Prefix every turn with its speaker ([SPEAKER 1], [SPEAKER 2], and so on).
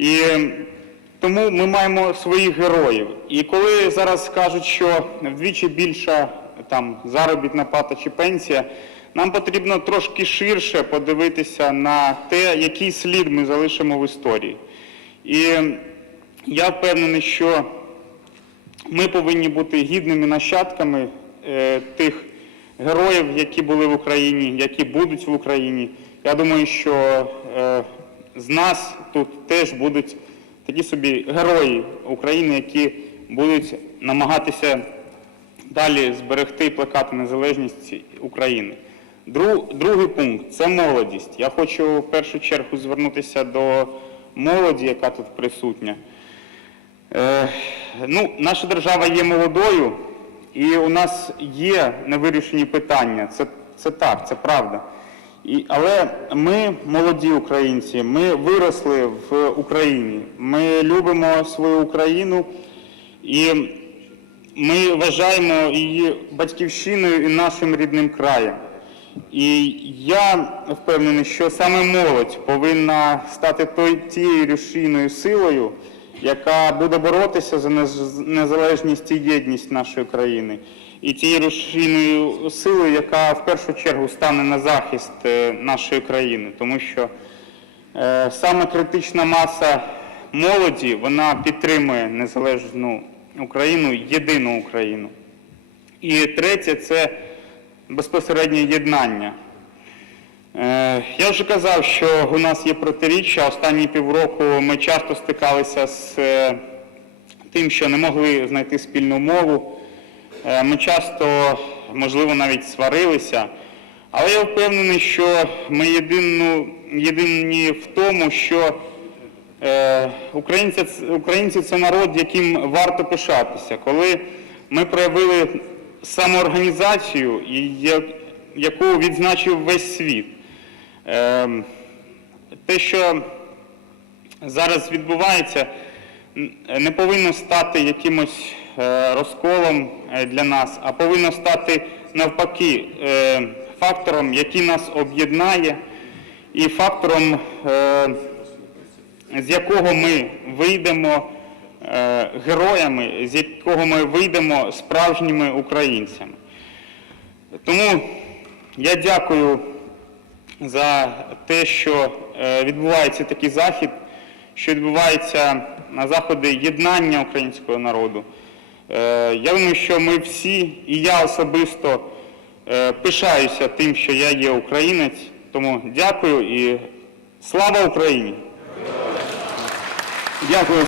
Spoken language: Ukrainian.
[SPEAKER 1] І тому ми маємо своїх героїв. І коли зараз кажуть, що вдвічі більша там заробітна плата чи пенсія, нам потрібно трошки ширше подивитися на те, який слід ми залишимо в історії. І я впевнений, що ми повинні бути гідними нащадками е, тих героїв, які були в Україні, які будуть в Україні. Я думаю, що е, з нас тут теж будуть такі собі герої України, які будуть намагатися далі зберегти і плекати незалежність України. Другий пункт це молодість. Я хочу в першу чергу звернутися до молоді, яка тут присутня. Е, ну, наша держава є молодою, і у нас є невирішені питання. Це, це так, це правда. І, але ми молоді українці, ми виросли в Україні, ми любимо свою Україну і ми вважаємо її батьківщиною і нашим рідним краєм. І я впевнений, що саме молодь повинна стати той, тією рушійною силою, яка буде боротися за незалежність і єдність нашої країни, і тією рушійною силою, яка в першу чергу стане на захист е, нашої країни, тому що е, саме критична маса молоді вона підтримує незалежну Україну, єдину Україну. І третє це безпосереднє єднання. Е, Я вже казав, що у нас є протиріччя. Останні півроку ми часто стикалися з е, тим, що не могли знайти спільну мову. Е, Ми часто, можливо, навіть сварилися. Але я впевнений, що ми єдину, єдині в тому, що Українці, українці це народ, яким варто пишатися. Коли ми проявили самоорганізацію, яку відзначив весь світ, те, що зараз відбувається, не повинно стати якимось е, розколом е, для нас, а повинно стати навпаки е, фактором, який нас об'єднає, і фактором. з якого ми вийдемо героями, з якого ми вийдемо справжніми українцями. Тому я дякую за те, що е, відбувається такий захід, що відбувається на заходи єднання українського народу. Е, Я думаю, що ми всі, і я особисто е, пишаюся тим, що я є українець. Тому дякую і слава Україні!
[SPEAKER 2] Дякую.